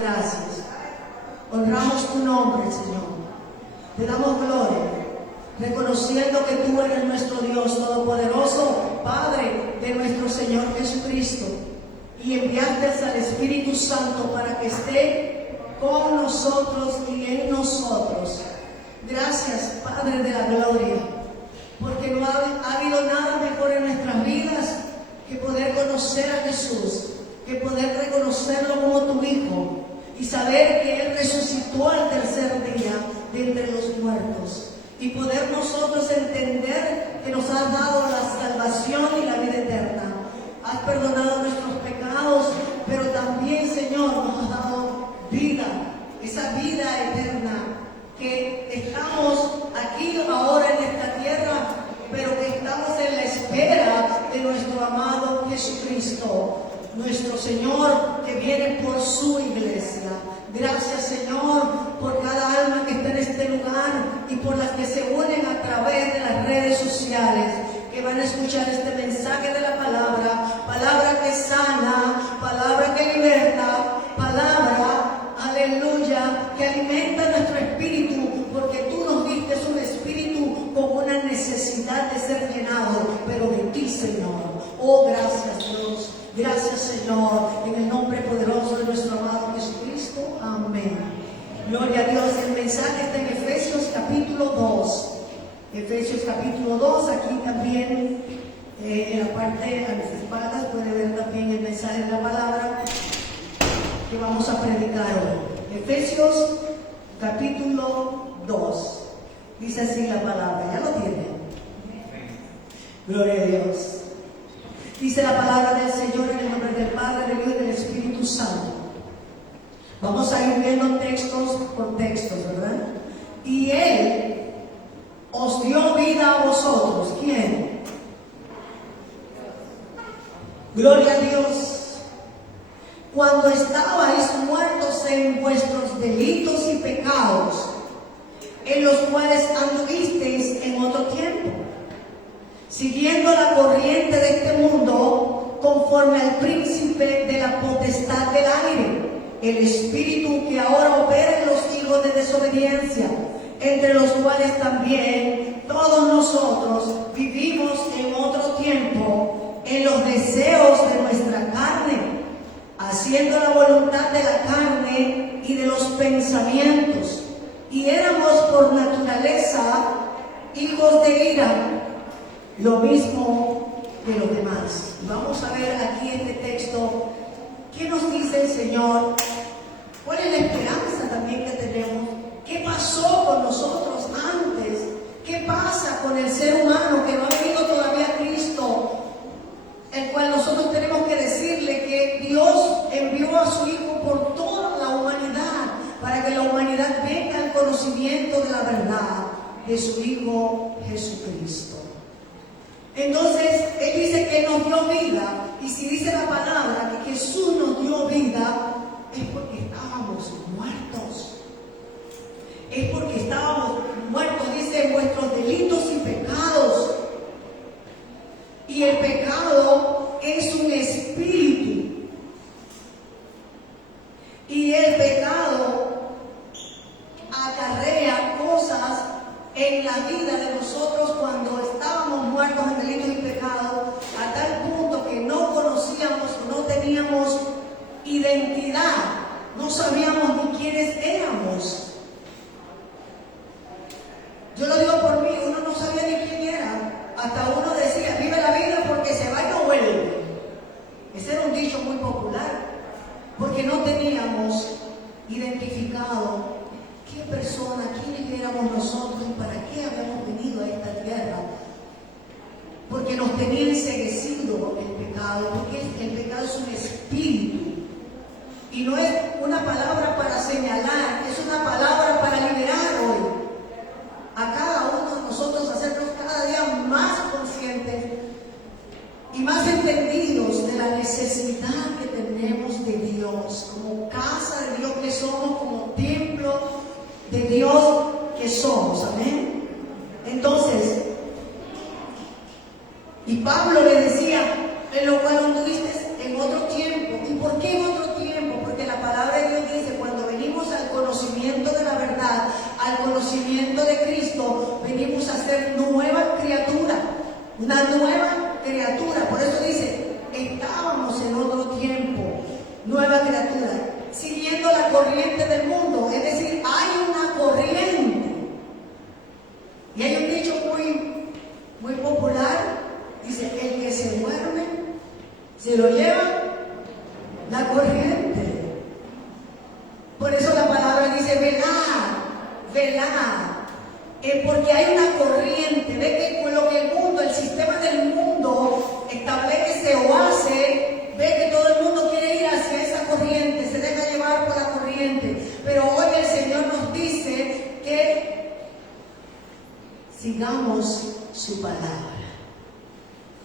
gracias. Honramos tu nombre, Señor. Te damos gloria, reconociendo que tú eres nuestro Dios Todopoderoso, Padre de nuestro Señor Jesucristo, y enviaste al Espíritu Santo para que esté con nosotros y en nosotros. Gracias, Padre de la gloria, porque no ha habido nada mejor en nuestras vidas que poder conocer a Jesús, que poder reconocerlo como tu Hijo y saber que Él resucitó al tercer día de entre los muertos, y poder nosotros entender que nos has dado la salvación y la vida eterna. Has perdonado nuestros pecados, pero también, Señor, nos has dado vida, esa vida eterna, que estamos aquí ahora en esta tierra, pero que estamos en la espera de nuestro amado Jesucristo, nuestro Señor, que viene por su iglesia. Gracias, Señor, por cada alma que está en este lugar y por las que se unen a través de las redes sociales, que van a escuchar este mensaje de la palabra, palabra que sana, palabra que liberta, palabra, aleluya, que alimenta nuestro espíritu, porque tú nos diste un espíritu con una necesidad de ser llenado, pero de ti, Señor. Oh, gracias, Dios. Gracias, Señor, en el nombre poderoso de nuestro amado Jesucristo. Amén. Gloria a Dios. El mensaje está en Efesios capítulo 2. Efesios capítulo 2, aquí también en la parte a mis espaldas puede ver también el mensaje de la palabra que vamos a predicar hoy. Efesios capítulo 2. Dice así la palabra. ¿Ya lo tienen? Gloria a Dios. Dice la palabra del Señor en el nombre del Padre, del Hijo y del Espíritu Santo. Vamos a ir viendo textos por textos, ¿verdad? Y Él os dio vida a vosotros. ¿Quién? Gloria a Dios. Cuando estabais muertos en vuestros delitos y pecados, en los cuales anduvisteis en otro tiempo, siguiendo la corriente de este mundo, conforme al príncipe de la potestad del aire, el espíritu que ahora opera en los hijos de desobediencia, entre los cuales también todos nosotros vivimos en otro tiempo en los deseos de nuestra carne, haciendo la voluntad de la carne y de los pensamientos, y éramos por naturaleza hijos de ira, lo mismo que los demás. Vamos a ver aquí este texto, ¿qué nos dice el Señor? ¿Cuál es la esperanza también que tenemos? ¿Qué pasó con nosotros antes? ¿Qué pasa con el ser humano que no ha venido todavía a Cristo? El cual nosotros tenemos que decirle que Dios envió a su Hijo por toda la humanidad, para que la humanidad venga al conocimiento de la verdad de su Hijo Jesucristo. Entonces, Él dice que nos dio vida, y si dice la palabra que Jesús nos dio vida, es porque estábamos muertos. Es porque estábamos muertos, dice, en vuestros delitos y pecados. Y el pecado es un espíritu. Y el pecado acarrea cosas en la vida de nosotros cuando estábamos muertos en delitos y pecados, a tal punto que no conocíamos, no teníamos identidad, no sabíamos ni quiénes éramos. Yo lo digo por mí, uno no sabía ni quién era, hasta uno decía, vive la vida porque se va y no vuelve. Ese era un dicho muy popular, porque no teníamos identificado qué persona, quiénes éramos nosotros y para qué habíamos venido a esta tierra. Porque nos tenía enceguecido el pecado, porque el pecado es un espíritu. Y no es una palabra para señalar, es una palabra para liberar hoy a cada uno de nosotros, hacernos cada día más conscientes y más entendidos de la necesidad que tenemos de Dios, como casa de Dios que somos, como templo de Dios que somos. Amén. Entonces, y Pablo le decía, en lo cual anduviste en otro tiempo. ¿Y por qué en otro tiempo? Porque la palabra de Dios dice, una nueva criatura. Por eso dice, estábamos en otro tiempo, nueva criatura, siguiendo la corriente del mundo. Es decir, hay una corriente. Y hay un dicho muy popular, dice, el que se duerme, se lo lleva la corriente. Por eso la palabra dice, velad. Porque hay una corriente. Ve que con lo que el mundo, el sistema del mundo establece o hace, ve que todo el mundo quiere ir hacia esa corriente, se deja llevar por la corriente. Pero hoy el Señor nos dice que sigamos su palabra,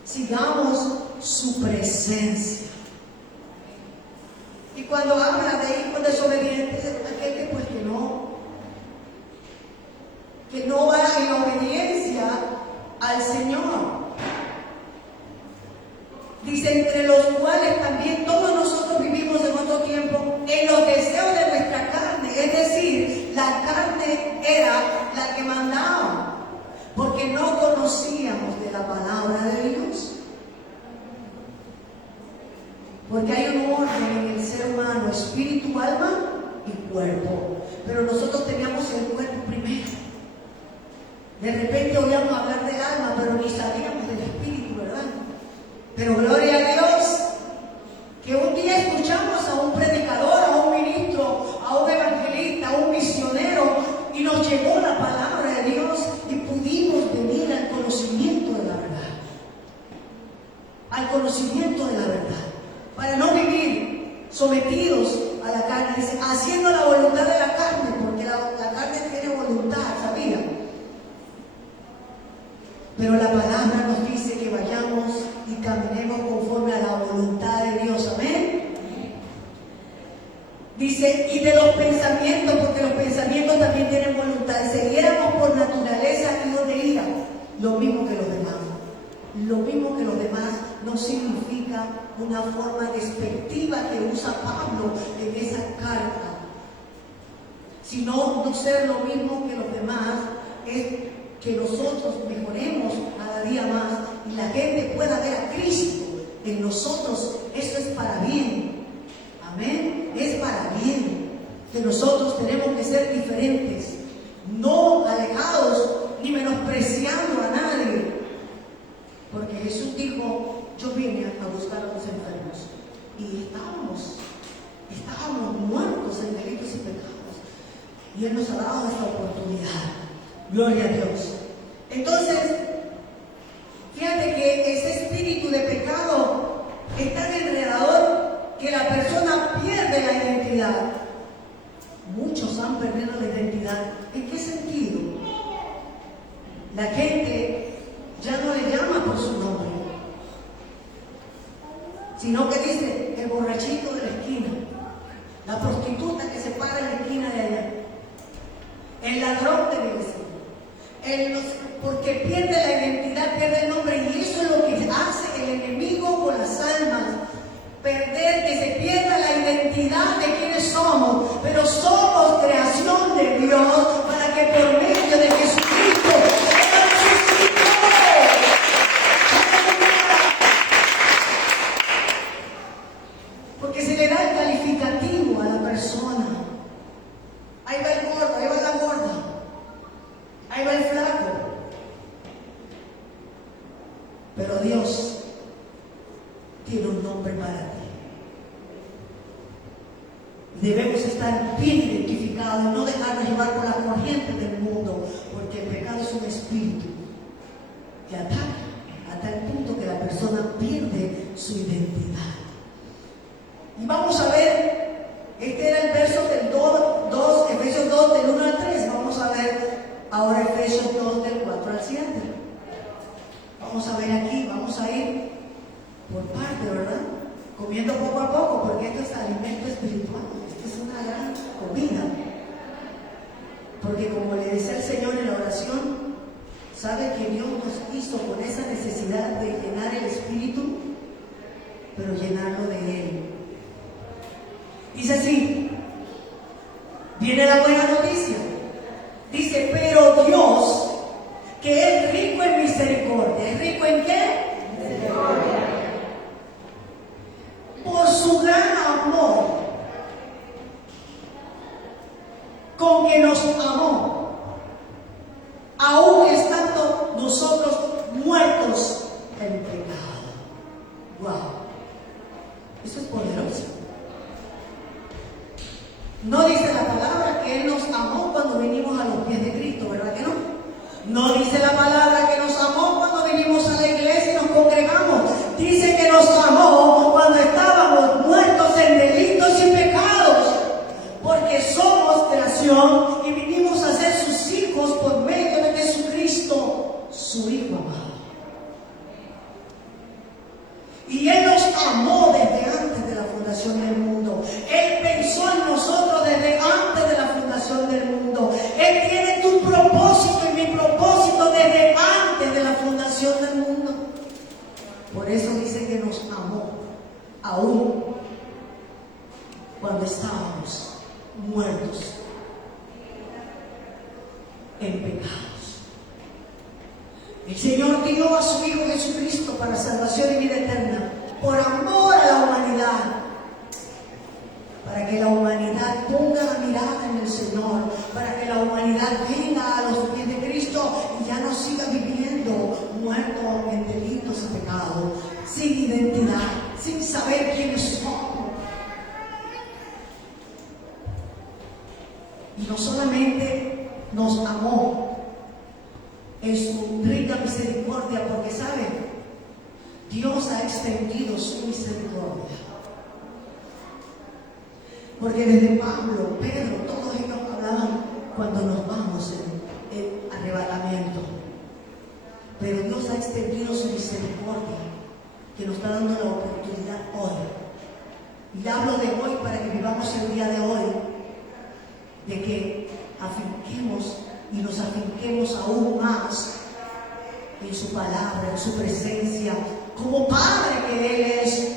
sigamos su presencia. Y cuando habla de hijos desobedientes, aquel que pues que no va en obediencia al Señor. Dice, entre los cuales también todos nosotros vivimos en otro tiempo en los deseos de nuestra carne. Es decir, la carne era la que mandaba, porque no conocíamos de la palabra de Dios. Porque hay un orden en el ser humano, espíritu, alma y cuerpo. Pero nosotros teníamos el cuerpo primero. De repente oíamos hablar del alma, pero ni sabíamos del espíritu, ¿verdad? Pero gloria a Dios, que un día escuchamos a un predicador, a un ministro, a un evangelista, a un misionero, y nos llegó la palabra de Dios y pudimos venir al conocimiento de la verdad. Al conocimiento de la verdad. Para no vivir sometidos a la carne, dice, haciendo la voluntad de la carne, porque la carne tiene voluntad, ¿sabía? Pero la palabra nos dice que vayamos y caminemos conforme a la voluntad de Dios, ¿amén? Dice, y de los pensamientos, porque los pensamientos también tienen voluntad, siguiéramos por naturaleza hijos de ira, lo mismo que los demás. Lo mismo que los demás no significa una forma despectiva que usa Pablo en esa carta, sino no ser lo mismo que los demás, es que nosotros mejoremos cada día más y la gente pueda ver a Cristo en nosotros. Eso es para bien, amén, es para bien, que nosotros tenemos que ser diferentes, no alejados ni menospreciando a nadie. Porque Jesús dijo, yo vine a buscar a los enfermos. Y estábamos muertos en delitos y pecados. Y Él nos ha dado esta oportunidad. Gloria a Dios. Entonces, fíjate que ese espíritu de pecado es tan enredador que la persona pierde la identidad. Muchos han perdido la identidad. ¿En qué sentido? La gente ya no le llama por su nombre, sino que dice el borrachito de la esquina, la prostituta que se para en la esquina de allá, el ladrón de la iglesia, porque pierde la identidad, pierde el nombre, y eso es lo que hace el enemigo con las almas, perder, que se pierda la identidad de quienes somos, pero somos creación de Dios para que por medio de Jesucristo se le da el calificativo a la persona. Ahí va el gordo, ahí va la gorda, ahí va el flaco. Pero Dios tiene un nombre para ti. Debemos estar bien identificados y no dejarnos llevar por la corriente del mundo, porque el pecado es un espíritu que ataca a tal punto que la persona pierde su identidad. Y vamos a ver, este era el verso del 2, Efesios 2, del 1 al 3. Vamos a ver ahora Efesios 2, del 4 al 7. Vamos a ver aquí, vamos a ir por parte, ¿verdad? Comiendo poco a poco, porque esto es alimento espiritual. Esto es una gran comida. Porque como le decía el Señor en la oración, sabe que Dios nos hizo con esa necesidad de llenar el espíritu, pero llenarlo de Él. Dice así, viene la buena noticia. Dice, pero Dios, que es rico en misericordia. ¿Es rico en qué? Misericordia. Por su gran amor con que nos amó, aún estando nosotros muertos en pecado. Wow, eso es poderoso. No dice la palabra que Él nos amó cuando vinimos a los pies de Cristo, ¿verdad que no? No dice la palabra que nos amó cuando vinimos a la iglesia y nos congregamos. Dice que nos amó cuando estábamos muertos en delitos y pecados, porque somos creación y vinimos a ser sus hijos por medio de Jesucristo, su Hijo amado. Y Él nos amó desde antes de la fundación del mundo. Él pensó en nosotros desde antes de la fundación del mundo. Él tiene tu propósito y mi propósito desde antes de la fundación del mundo. Por eso dice que nos amó, aún cuando estábamos muertos en pecados. El Señor dio a su Hijo Jesucristo para salvación y vida eterna, por amor a la humanidad, para que la humanidad ponga la mirada en el Señor, para que la humanidad venga a los pies de Cristo y ya no siga viviendo muerto en delitos y pecados, sin identidad, sin saber quiénes somos. Y no solamente nos amó en su rica misericordia, porque saben, Dios ha extendido su misericordia. Porque desde Pablo, Pedro, todos ellos hablaban cuando nos vamos en el arrebatamiento. Pero Dios ha extendido su misericordia, que nos está dando la oportunidad hoy. Y le hablo de hoy para que vivamos el día de hoy, de que afinquemos y nos afinquemos aún más en su palabra, en su presencia, como Padre que Él es.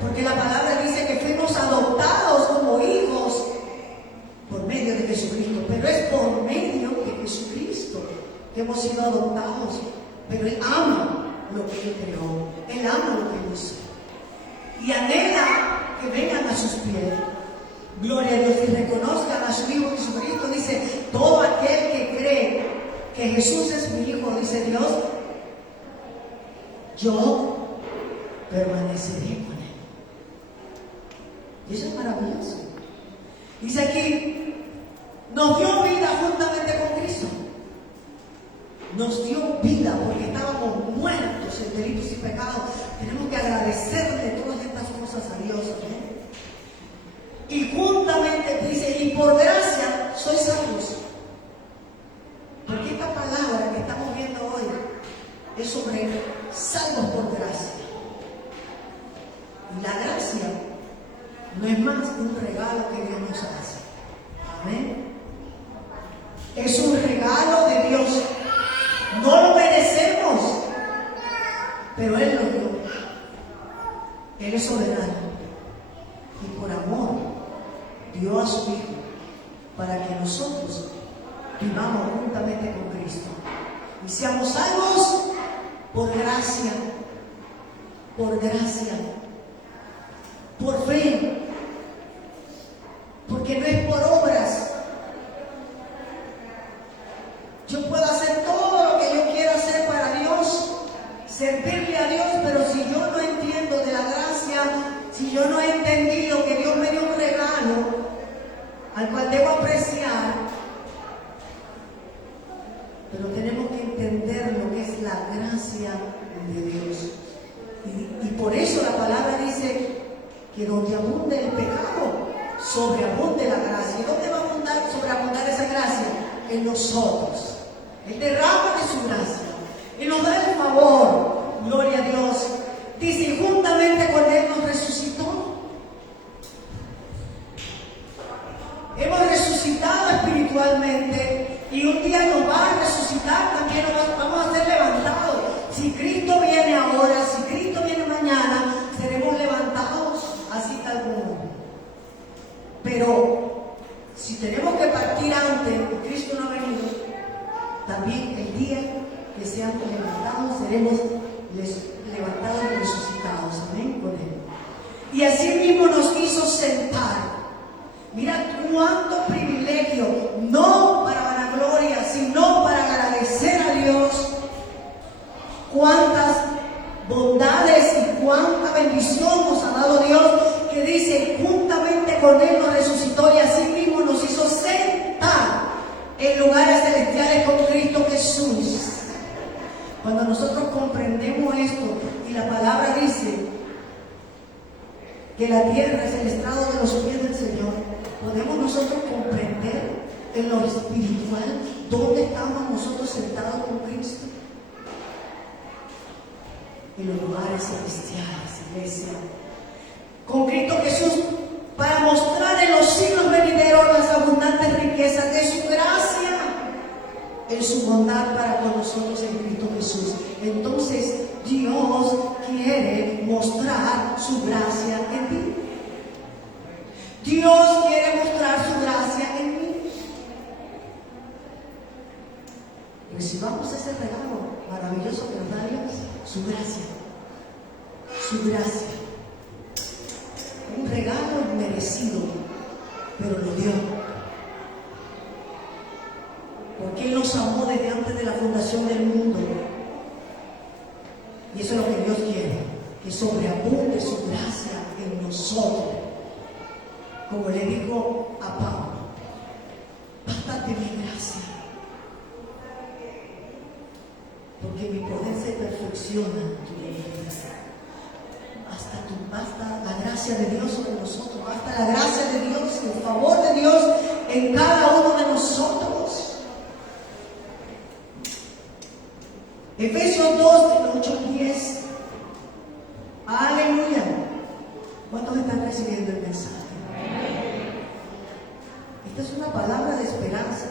Porque la palabra dice que fuimos adoptados como hijos por medio de Jesucristo, pero es por medio de Jesucristo que hemos sido adoptados. Pero Él ama lo que Él creó, Él ama lo que Él hizo y anhela que vengan a sus pies. Gloria a Dios, y reconozcan a su Hijo Jesucristo. Dice, todo aquel que cree que Jesús es mi Hijo, dice Dios, yo permaneceré con Él. Y eso es maravilloso. Dice aquí, nos dio vida juntamente con Cristo. Nos dio vida porque estábamos muertos en delitos y pecados. Tenemos que agradecerle todas estas cosas a Dios. Y juntamente dice, y por gracia sois salvos. Porque esta palabra que estamos viendo hoy es sobre salvos por gracia. Y la gracia no es más que un regalo que Dios nos hace. Amén. Es un regalo de Dios. No lo merecemos, pero Él lo dio. Él es soberano. Y por amor dio a su Hijo para que nosotros vivamos juntamente con Cristo y seamos salvos por gracia, por gracia, por fe, porque no es por obras. Yo puedo hacer todo lo que yo quiera hacer para Dios, servirle a Dios, pero si yo no entiendo de la gracia, si yo no he entendido que Dios me dio un regalo al cual debo apreciar, pero tenemos que entender lo que es la gracia de Dios. Y por eso la palabra dice que donde abunde el pecado, sobreabunde la gracia. ¿Y dónde va a sobreabundar esa gracia? En nosotros. Él derrama de su gracia y nos da el favor. Gloria a Dios. Dice, y juntamente con Él nos resucitó. Hemos resucitado espiritualmente y un día nos va a resucitar, también vamos a ser levantados. Si Cristo viene ahora, si Cristo viene mañana, seremos levantados así tal como. Pero si tenemos que partir antes, y Cristo no ha venido, también el día que seamos levantados, seremos levantados y resucitados. Amén, con Él. Y así mismo nos hizo sentar. Mira cuánto privilegio, no para vanagloria, sino para agradecer a Dios. Cuántas bondades y cuánta bendición nos ha dado Dios, que dice, juntamente con Él nos resucitó y así mismo nos hizo sentar en lugares celestiales con Cristo Jesús. Cuando nosotros comprendemos esto y la palabra dice que la tierra es el estrado de los pies del Señor, podemos nosotros comprender en lo espiritual dónde estamos nosotros sentados con Cristo. En los lugares celestiales, iglesia, con Cristo Jesús, para mostrar en los siglos venideros las abundantes riquezas de su gracia, en su bondad para con nosotros en Cristo Jesús. Entonces Dios quiere mostrar su gracia en ti. Dios quiere mostrar su gracia en mí. Recibamos ese regalo maravilloso que nos da Dios, su gracia. Su gracia. Un regalo inmerecido, pero lo dio. Porque Él nos amó desde antes de la fundación del mundo. Y eso es lo que Dios quiere, que sobreabunde su gracia en nosotros. Como le dijo a Pablo, bástate mi gracia, porque mi poder se perfecciona en tu debilidad. Basta la gracia de Dios sobre nosotros, basta la gracia de Dios, el favor de Dios en cada uno de nosotros. Efesios 2, del 8 al 10. Aleluya. ¿Cuántos están recibiendo el mensaje? Esta es una palabra de esperanza,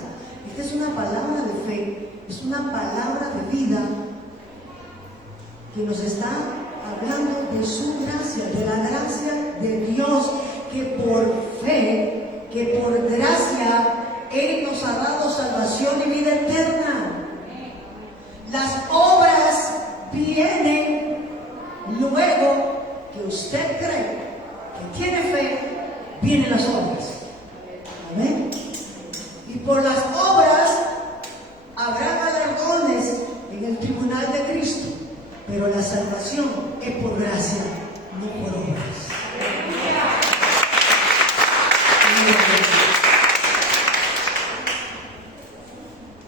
esta es una palabra de fe, es una palabra de vida que nos está hablando de su gracia, de la gracia de Dios, que por fe, que por gracia, Él nos ha dado salvación y vida eterna. Las obras vienen luego que usted cree, que tiene fe, vienen las obras. Amén. Y por las obras habrá galardones en el tribunal de Cristo, pero la salvación es por gracia, no por obras.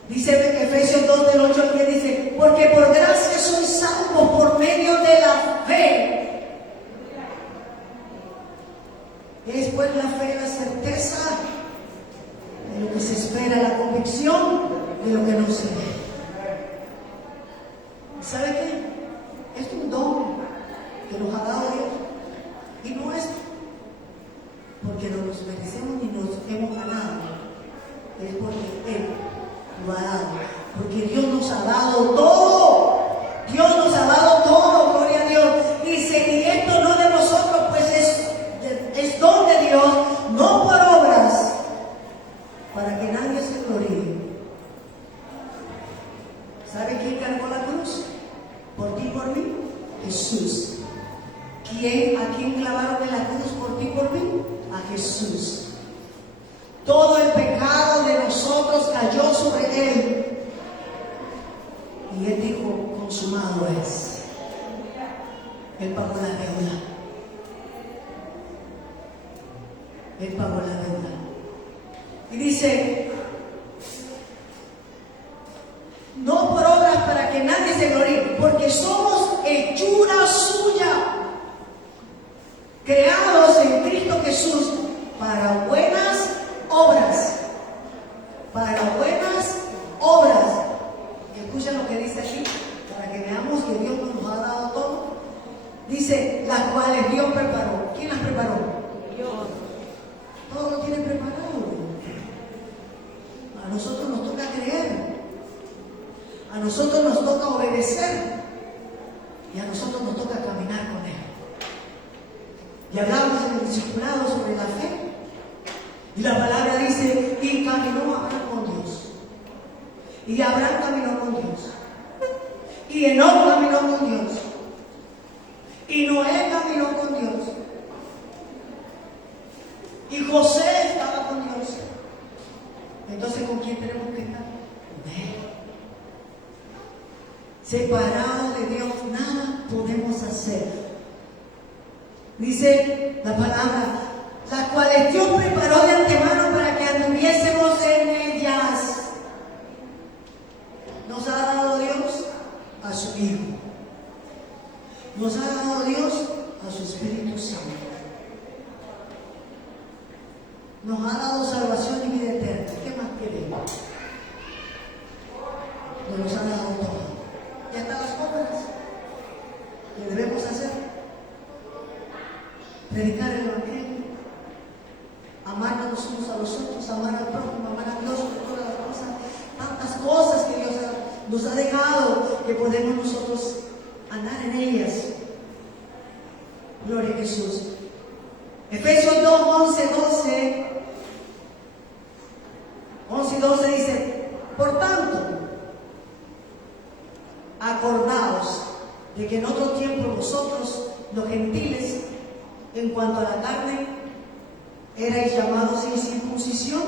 Dice Efesios 2 del 8 al 10, dice, porque por gracia sois salvos por medio de la fe. Es pues la fe, la certeza de lo que se espera, la convicción de lo que no se ve. ¿Sabe qué? Es un don que nos ha dado Dios. Y no es porque no nos merecemos ni nos hemos ganado. Es porque Él lo ha dado. Porque Dios nos ha dado todo. Dios nos ha dado todo, gloria a Dios. Dice, y esto no de nosotros, pues es don de Dios, no por obras, para que nadie se gloríe. ¿Sabe quién cargó la cruz? Por ti y por mí, Jesús. ¿A quién clavaron en la cruz por ti y por mí? A Jesús. Todo el pecado de nosotros cayó sobre Él. Y Él dijo, consumado es. Él pagó la deuda. Él pagó la deuda. Y dice, no por obras para que nadie se gloríe, porque somos hechura suya, creados en Cristo Jesús para buenas obras. Para buenas obras. Escuchen lo que dice aquí, para que veamos que Dios nos ha dado todo. Dice, las cuales Dios preparó. ¿Quién las preparó? Dios. Todo lo tiene preparado. A nosotros nos toca creer. A nosotros nos toca obedecer. Y a nosotros nos toca caminar con Él. Y hablamos en el discipulado sobre la fe. Y la palabra dice, y caminó Abraham con Dios. Y Abraham caminó con Dios. Y Enoc caminó con Dios. Y Noé caminó con Dios. Y José estaba con Dios. Entonces, ¿con quién tenemos que estar? Con Él. Separado de Dios, nada podemos hacer. Dice la palabra, las cuales Dios preparó de antemano para que anduviésemos en ellas. Nos ha dado Dios a su Hijo. Nos ha dado Dios a su Espíritu Santo. Nos ha dado salvación y vida eterna. ¿Qué más queremos? Nos ha dado todo. Ya están las obras que debemos hacer. Predicar el Evangelio, amar los unos a los otros, amar al prójimo, amar a Dios por todas las cosas, tantas cosas que Dios nos ha dejado que podemos nosotros andar en ellas. Gloria a Jesús. Efesios 2, 11 y 12 dice: por tanto, acordaos de que en otro tiempo vosotros, los gentiles, en cuanto a la carne, erais llamados sin circuncisión,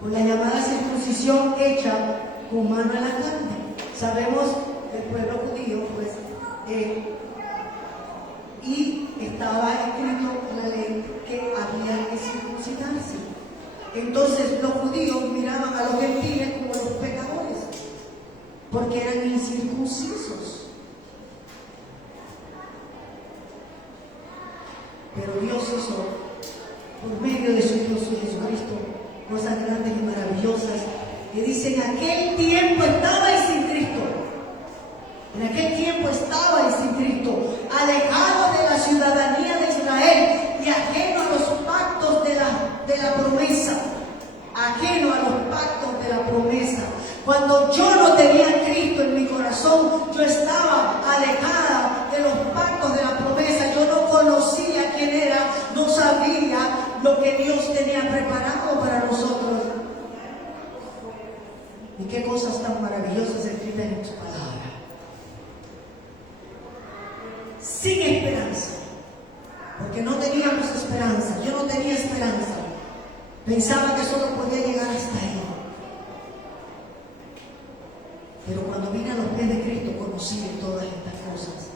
por la llamada circuncisión hecha con mano a la carne. Sabemos que el pueblo judío, pues, y estaba escrito en la ley que había que circuncidarse. Entonces los judíos miraban a los gentiles como los pecadores, porque eran incircuncisos. Pero Dios hizo, por medio de su Hijo Jesucristo, cosas grandes y maravillosas, que dice: en aquel tiempo estabais sin Cristo. En aquel tiempo estabais sin Cristo, alejados de la ciudadanía de Israel y ajeno a los pactos de la promesa. Ajeno a los pactos de la promesa. Cuando yo no tenía a Cristo en mi corazón, yo estaba alejada de los pactos de la promesa. Yo no conocía quién era, no sabía lo que Dios tenía preparado para nosotros. Y qué cosas tan maravillosas escritas en su palabra. Sin esperanza, porque no teníamos esperanza. Yo no tenía esperanza. Pensaba que solo podía llegar hasta ahí. Pero cuando vine a los pies de Cristo, conocí todas estas cosas.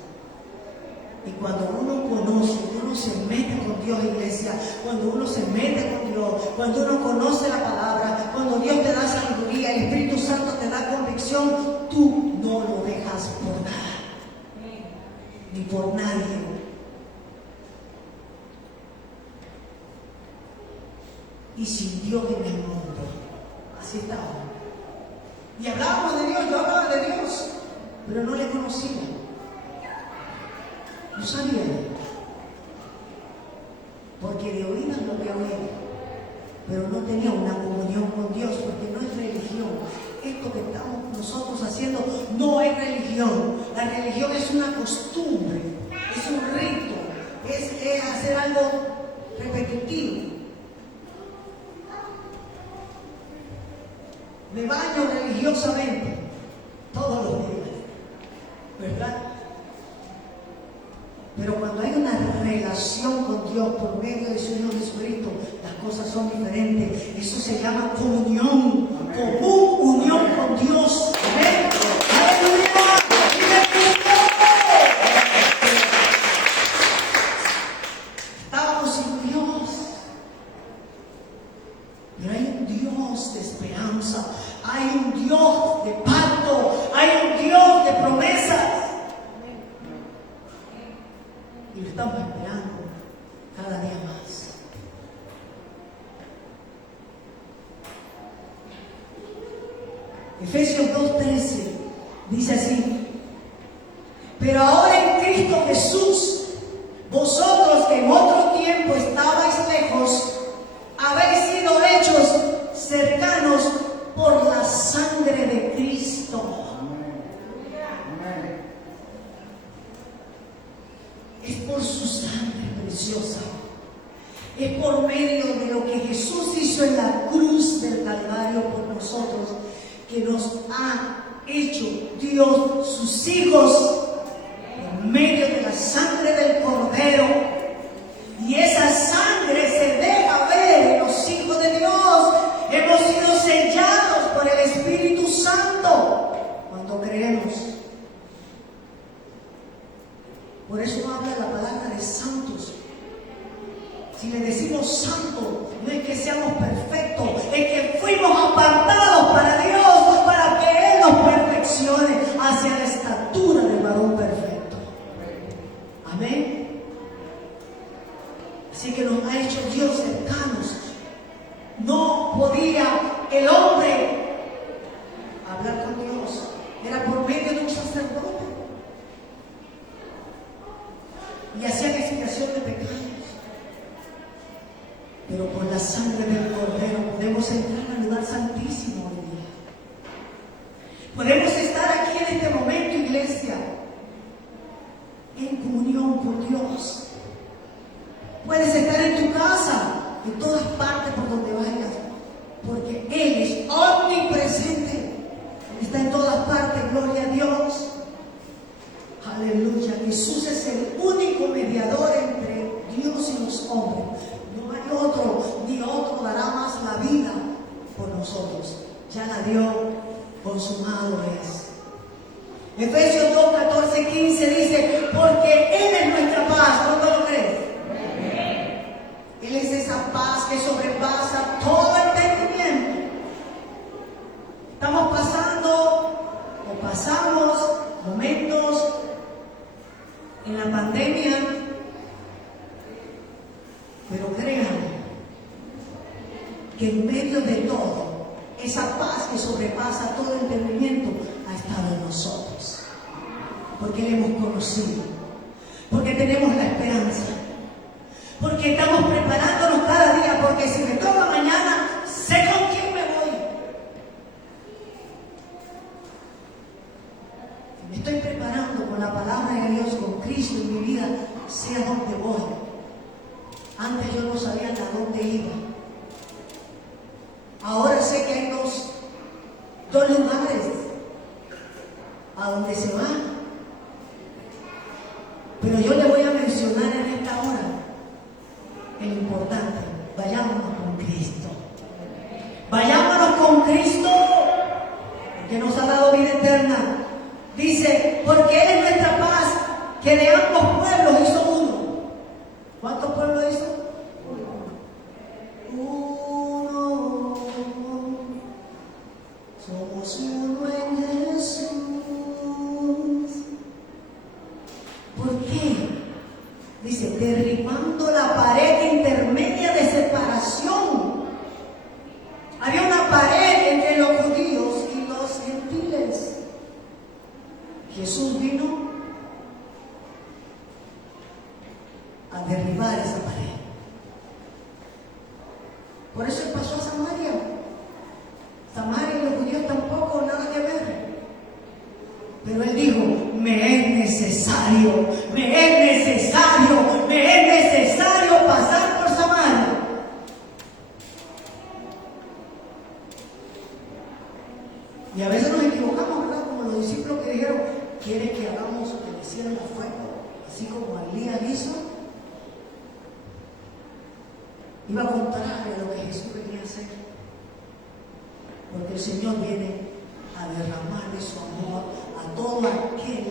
Y cuando uno conoce, uno se mete con Dios, iglesia. Cuando uno se mete con Dios, cuando uno conoce la palabra, cuando Dios te da sabiduría, el Espíritu Santo te da convicción, tú no lo dejas por nada, ni por nadie. Y sin Dios en el mundo, así estaba. Y hablábamos de Dios, yo hablaba de Dios, pero no le conocía. No sabía de Él. Porque de oídas lo había oído, pero no tenía una comunión con Dios, porque no es religión. Esto que estamos nosotros haciendo no es religión. La religión es una costumbre, es un rito, es hacer algo repetitivo. Me baño religiosamente todos los días, ¿verdad? Pero cuando hay una relación con Dios por medio de su Hijo Jesucristo, las cosas son diferentes. Eso se llama comunión, común unión con Dios. ¿Amén? ¡Aleluya! Estábamos sin Dios. Pero hay un Dios de esperanza, hay un Dios de pacto, hay un Dios de promesas. Y lo estamos esperando cada día más. Efesios 2:13 dice así: pero ahora en Cristo Jesús, vosotros que en otro tiempo estabais lejos, habéis sido hechos cercanos por la sangre de Cristo. Es por su sangre preciosa. Es por medio de lo que Jesús hizo en la cruz del Calvario por nosotros, que nos ha hecho Dios sus hijos por medio de la sangre del Cordero. Y esa sangre se deja ver en los hijos de Dios. Hemos sido sellados por el Espíritu Santo cuando creemos. Por eso habla la palabra de santos. Si le decimos santo, no es que seamos perfectos, es que fuimos apartados para Dios, para que Él nos perfeccione hacia la estatura del varón perfecto. Amén. Así que nos ha hecho Dios cercanos. No podía el hombre hablar con Dios, era por medio de un sacerdote. Y hacían expiación de pecados. Pero por la sangre del Cordero podemos entrar al lugar santísimo hoy día. Podemos estar aquí en este momento, iglesia, en comunión con Dios. Puedes estar en tu casa, en todas partes por donde vayas, porque Él es omnipresente. Está en todas partes, gloria a Dios. Aleluya. Jesús es el único mediador entre Dios y los hombres. No hay otro, ni otro dará más la vida por nosotros. Ya la dio, consumado es. Efesios 2, 14, 15 dice, porque Él es nuestra paz. ¿Cuánto lo crees? Él es esa paz que sobrepasa todo entendimiento. Estamos pasamos momentos en la pandemia, pero créanme que en medio de todo, esa paz que sobrepasa todo entendimiento ha estado en nosotros, porque le hemos conocido, porque tenemos la esperanza, porque estamos preparándonos cada día, porque si me toca mañana, sé con quién me voy. Me estoy preparando con la palabra de Dios, con Cristo en mi vida, sé a dónde voy. Antes yo no sabía a dónde iba. Ahora sé que hay dos lugares a donde se va. Pero yo le voy a mencionar en esta hora el importante. Vayámonos con Cristo. Vayámonos con Cristo, que nos ha dado vida eterna. Dice, porque Él es nuestra paz, que de ambos pueblos hizo uno. ¿Cuántos pueblos hizo? Uno. Somos uno en Jesús. ¿Por qué? Dice, derribando la pared intermedia de separación. Había una pared entre los judíos y los gentiles. Jesús vino a derribar esa pared. Por eso Él pasó a Samaria. Samaria y los judíos tampoco, nada que ver. Pero Él dijo, me es necesario pasar por Samaria. Y a veces nos equivocamos, ¿verdad? Como los discípulos que dijeron, ¿quiere que hagamos que descienda fuego, así como Elías hizo? Iba contrario a lo que Jesús venía a hacer. Porque el Señor viene a derramar de su amor a todo aquel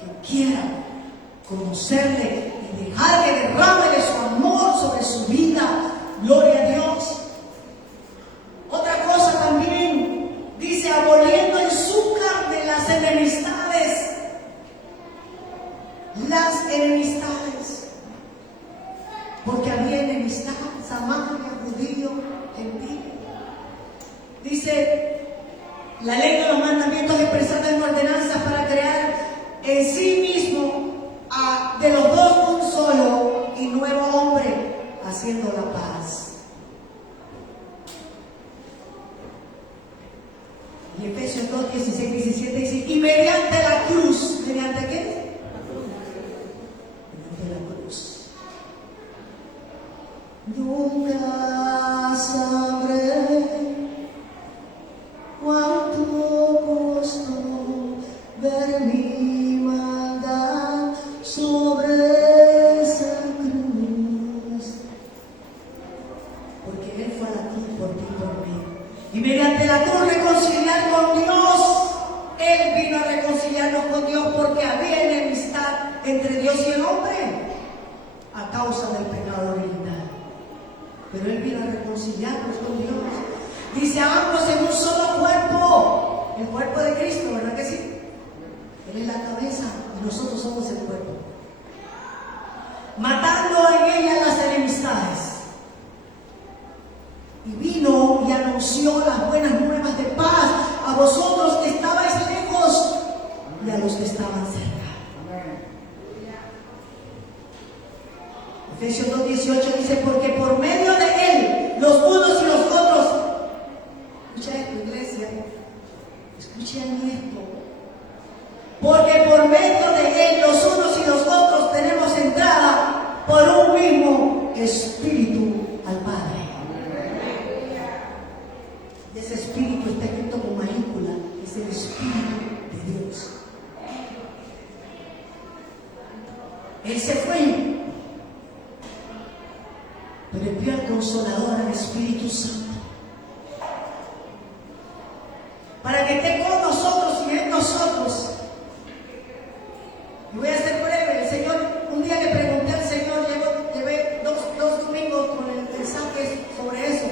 que quiera conocerle y dejar que derrame de su amor sobre su vida. Gloria a Dios. Otra cosa también, dice, aboliendo en su carne las enemistades. Las enemistades. Porque había enemistad, Samaria, judío, gentil. Dice, la ley de los mandamientos expresada en ordenanzas para crear en sí mismo de los dos un solo y nuevo hombre, haciendo la paz. Y Efesios 2, 16, 17 dice, y mediante la cruz, ¿mediante qué? Mediante la cruz. Nunca sabré cuánto Él fue a la cruz por ti y por mí. Y mediante la cruz reconciliar con Dios. Él vino a reconciliarnos con Dios porque había enemistad entre Dios y el hombre a causa del pecado original. Pero Él vino a reconciliarnos con Dios. Dice, ambos en un solo cuerpo. El cuerpo de Cristo, ¿verdad que sí? Él es la cabeza y nosotros somos el cuerpo. Matando en ella las enemistades. Y vino y anunció las buenas nuevas de paz a vosotros que estabais lejos y a los que estaban cerca. Efesios 2:18 dice, porque por medio de Él, los unos y los otros, escucha esto, iglesia, escuchen esto, porque por medio de Él, los unos y los otros tenemos entrada por un mismo Espíritu al Padre. Ese Espíritu está escrito con mayúscula, es el Espíritu de Dios. Él se fue, pero envió al Consolador, al Espíritu Santo, para que esté con nosotros y en nosotros. Y voy a ser breve. El Señor, un día le pregunté al Señor, llevé dos domingos con el mensaje sobre eso.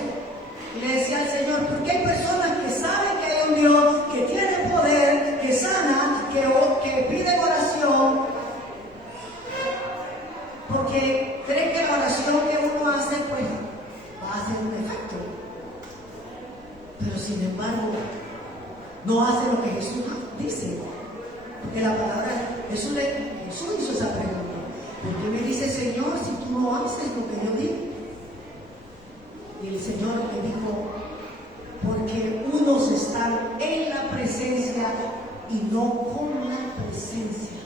Y le decía al Señor, ¿por qué hay personas que saben que hay un Dios, que tiene poder, que sana, que pide oración? Porque creen que la oración que uno hace, pues, va a hacer un efecto. Pero sin embargo, no hace lo que Jesús dice. Porque la palabra, Jesús hizo esa pregunta. ¿Por qué me dice, Señor, si tú no haces lo que yo digo? Y el Señor le dijo, porque unos están en la presencia y no con la presencia.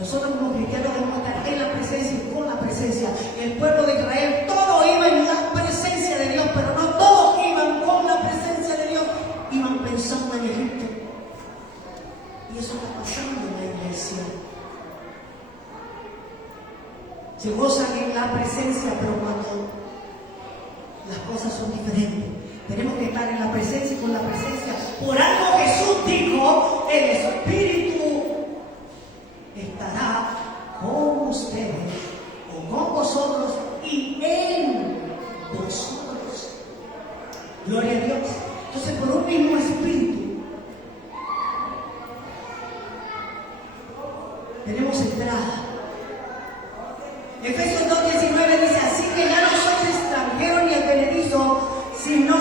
Nosotros como cristianos debemos estar en la presencia y con la presencia. El pueblo de Israel, todos iban en la presencia de Dios, pero no todos iban con la presencia de Dios. Iban pensando en Egipto. Y eso está pasando en la iglesia. Se gozan en la presencia, pero cuando las cosas son diferentes, tenemos que estar en la presencia y con la presencia. Por algo Jesús dijo, el Espíritu estará con ustedes o con vosotros y en vosotros. Gloria a Dios. Entonces, por un mismo Espíritu tenemos entrada. Efesios 2:19 dice, así que ya no sois extranjeros ni advenedizos, sino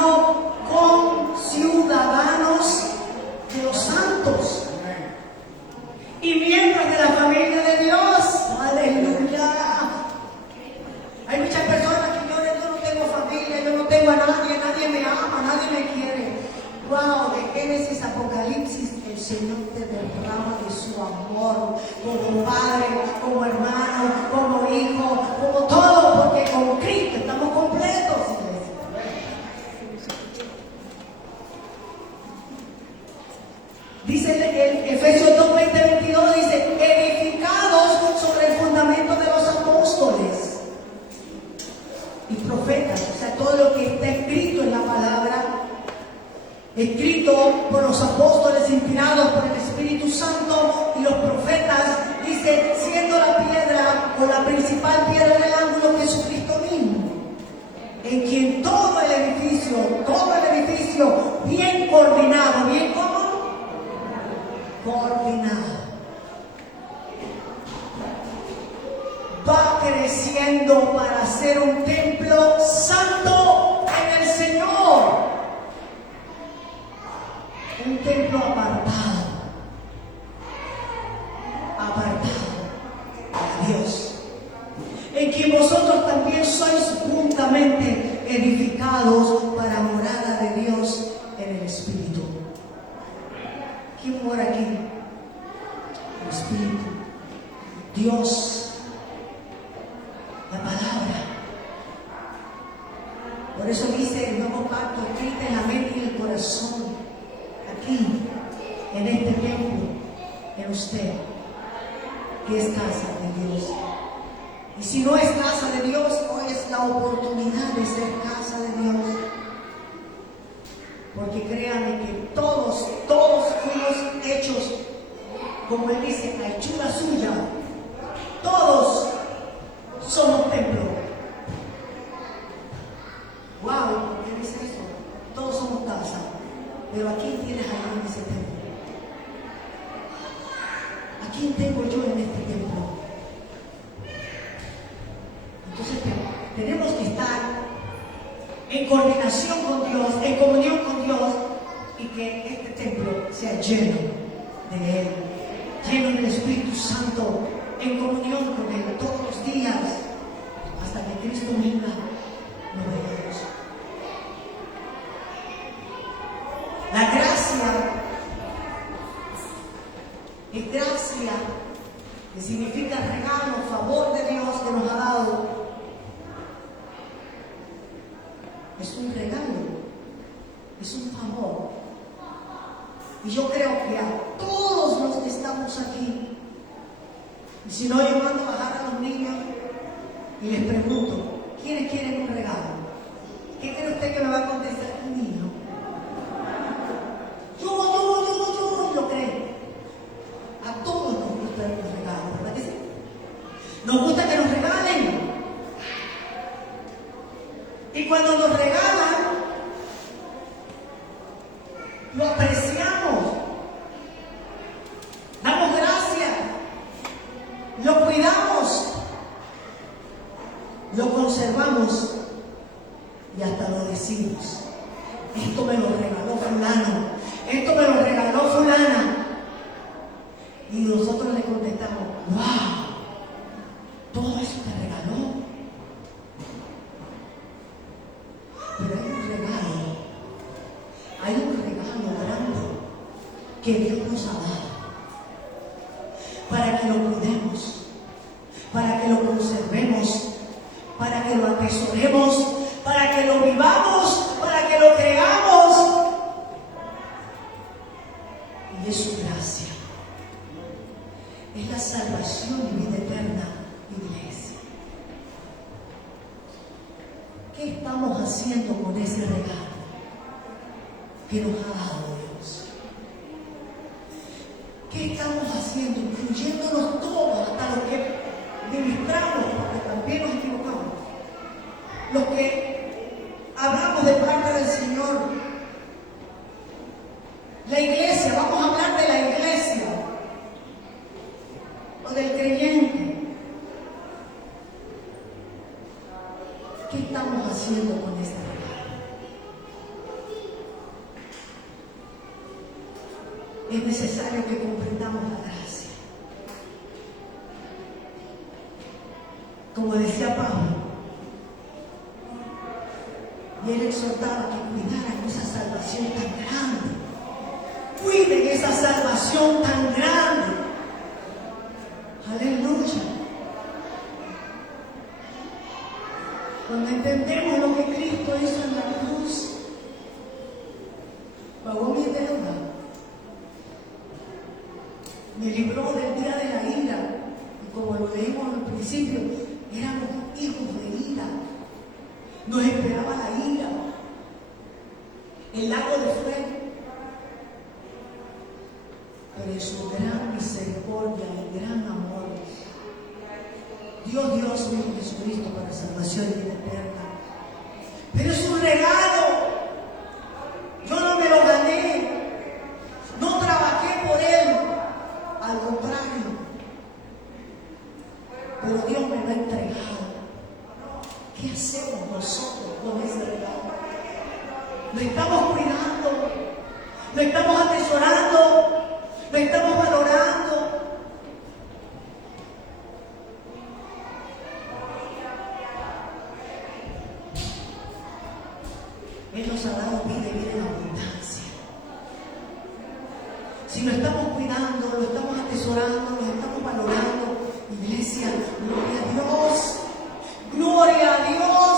conciudadanos de los santos y miembros de la familia de Dios. Aleluya. Hay muchas personas que yo no tengo familia, yo no tengo a nadie, nadie me ama, nadie me quiere. Wow, de Génesis a Apocalipsis, el Señor te derrama de su amor, como padre, como hermano, como hijo, como todo, porque con Cristo estamos completos. Dice el Efesios 2:20-22, dice, edificados sobre el fundamento de los apóstoles y profetas, o sea, todo lo que está escrito en la palabra, escrito por los apóstoles inspirados por el Espíritu Santo y los profetas, dice, siendo la piedra o la principal piedra del ángulo Jesucristo mismo, en quien todo el edificio bien coordinado, bien coordinado, va creciendo para ser un templo santo en el Señor. Un templo apartado a Dios, en quien vosotros también sois juntamente edificados para morada de Dios en el Espíritu. ¿Quién mora aquí? El Espíritu, Dios, la palabra. Por eso dice el nuevo pacto, escrito en la mente y el corazón, aquí, en este templo, en usted, que es casa de Dios. Y si no es casa de Dios, hoy es la oportunidad de ser casa de Dios. Porque créanme que todos fuimos hechos, como Él dice, a hechura suya. Todos somos templo. Wow, ¿por qué dice eso? Todos somos casa. Pero ¿a quién tienes allá en ese templo? ¿A quién tengo yo en este templo? Entonces tenemos que estar en coordinación con Dios, en comunión con Dios, y que este templo sea lleno de Él, lleno del Espíritu Santo, en comunión con Él todos los días, hasta que Cristo venga, lo veamos. La gracia es gracia, que significa regalo, favor de Dios que nos ha dado. Es un regalo, es un favor. Y yo creo que a todos los que estamos aquí, y si no, yo mando a bajar a los niños y les pregunto, ¿quiénes quieren un regalo? ¿Qué cree usted que me va a contestar un niño? Yo, lo creo. A todos nos gusta un regalo, ¿verdad que sí? Nos gusta que nos regalen. Y cuando nos regalan, lo apreciamos, damos gracias, lo cuidamos, lo conservamos y hasta lo decimos. Esto me lo regaló fulano, esto me lo regaló fulana. Y nosotros le contestamos, wow, todo eso te regaló. Pero hay un regalo grande que Dios nos ha dado para que lo cuidemos, para que lo conservemos, para que lo atesoremos, para que lo vivamos, para que lo creamos. Y es su gracia, es la salvación y vida eterna, iglesia. ¿Qué estamos haciendo con ese regalo que nos ha dado Dios? ¿Qué estamos haciendo? Incluyéndonos todos, hasta los que ministramos, porque también nos equivocamos. Los que hablamos de parte del Señor. La iglesia, vamos a hablar de la iglesia o del creyente. ¿Qué estamos haciendo con este regalo? Es necesario que comprendamos la gracia. Como decía Pablo, y él exhortaba que cuidaran esa salvación tan grande. Cuiden esa salvación tan grande. Aleluya. Cuando entendemos lo que Cristo hizo en la cruz, pagó mi deuda, me libró del día de la ira, y como lo leímos al principio, éramos hijos de ira, nos esperaba la ira, el lago de fuego, pero en su gran misericordia y gran amor, Dios dio a su Hijo Jesucristo para salvación y vida eterna. Pero es un regalo. Yo no me lo gané. No trabajé por él. Al contrario. Pero Dios me lo ha entregado. ¿Qué hacemos nosotros con ese regalo? Lo estamos cuidando. Lo estamos atesorando. Lo estamos valorando. Él nos ha dado vida y vida en abundancia. Si lo estamos cuidando, lo estamos atesorando, lo estamos valorando, iglesia, gloria a Dios, gloria a Dios.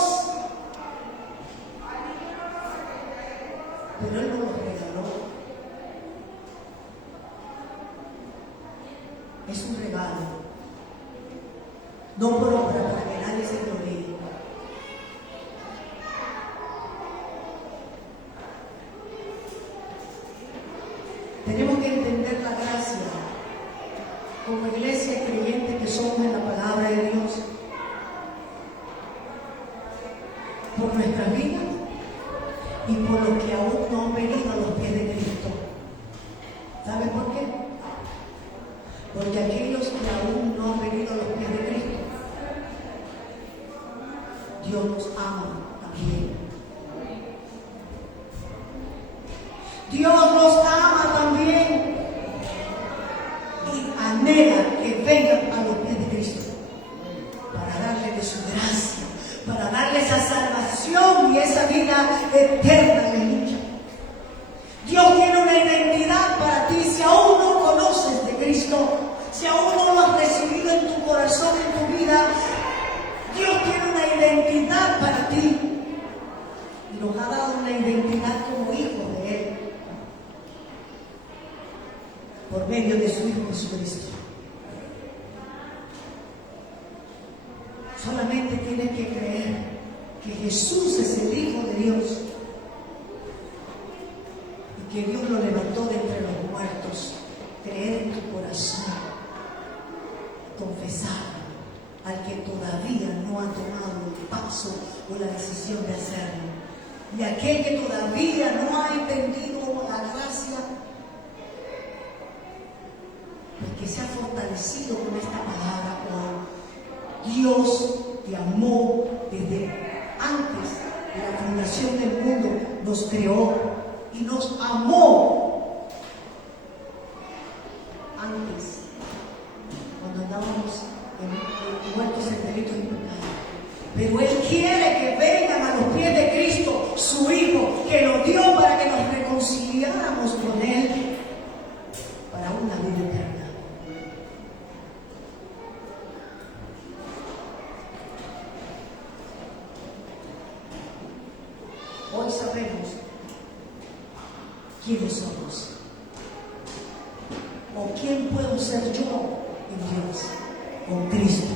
Pero Él nos lo regaló. Es un regalo, no por obra por nuestra vida y por los que aún no han venido a los pies de Cristo. ¿Saben por qué? Porque aquellos que aún no han venido a los pies de Cristo, Dios los ama también. Dios los ama también y anhela que vengan a los pies de Cristo para darle de su gracia, para darle esa salvación y esa vida eterna en lucha. Dios tiene una identidad para ti. Si aún no conoces de Cristo, si aún no lo has recibido en tu corazón, en tu vida, Dios tiene una identidad para ti y nos ha dado una identidad como hijos de Él por medio de su Hijo Jesucristo. Solamente tienes que creer que Jesús es el Hijo de Dios y que Dios lo levantó de entre los muertos. Creer en tu corazón, confesar al que todavía no ha tomado el paso o la decisión de hacerlo. Y aquel que todavía no ha entendido la gracia, pues que se ha fortalecido con esta palabra hoy. Dios te amó desde antes de la fundación del mundo, nos creó y nos amó antes, cuando andábamos muertos en delitos y pecados. Pero Él quiere que vengan a los pies de Cristo, su Hijo, que nos dio para que nos reconciliáramos con Él para una vida eterna. Hoy sabemos quiénes somos o quién puedo ser yo en Dios, con Cristo.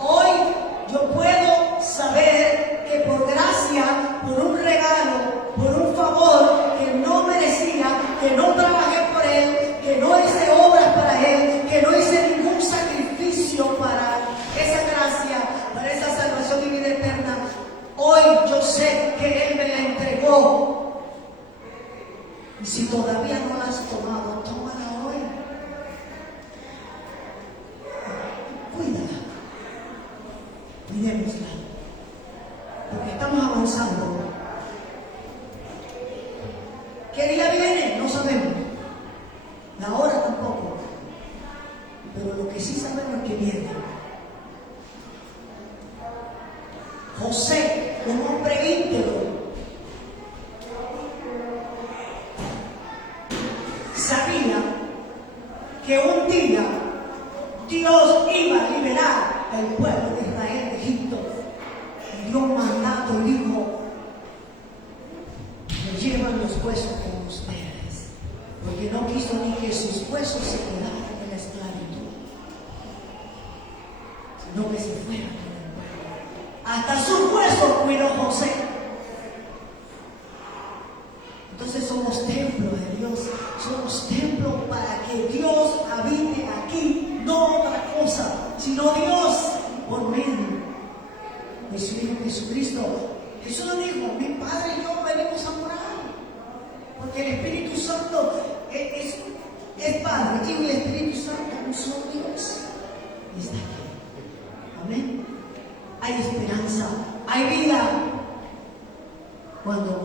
Hoy yo puedo saber que por gracia, por un regalo, por un favor que no merecía, que no trabajé por Él, que no hice obras para Él, que no hice ningún sacrificio para esa gracia, para esa salvación y vida eterna, hoy yo sé que Él me la entregó. Y si todavía no la has tomado, tómala hoy. Cuídala. Cuidémosla. Porque estamos avanzando. ¿Qué día viene? No sabemos. La hora tampoco. Pero lo que sí sabemos es que viene. José, un hombre íntegro, sabía que un día Dios iba a liberar al pueblo de Israel de Egipto. Y dio un mandato y dijo: me llevan los huesos con ustedes, porque no quiso ni que sus huesos se quedaran en la esclavitud, sino que se fueran con el pueblo. Hasta sus huesos cuidó José. Entonces somos templo de Dios, somos templo para que Dios habite aquí, no otra cosa, sino Dios por medio de su Hijo Jesucristo. Jesús nos dijo: mi Padre y yo venimos a morar, porque el Espíritu Santo es Padre y el Espíritu Santo un solo Dios y está aquí. Amén. Hay esperanza, hay vida cuando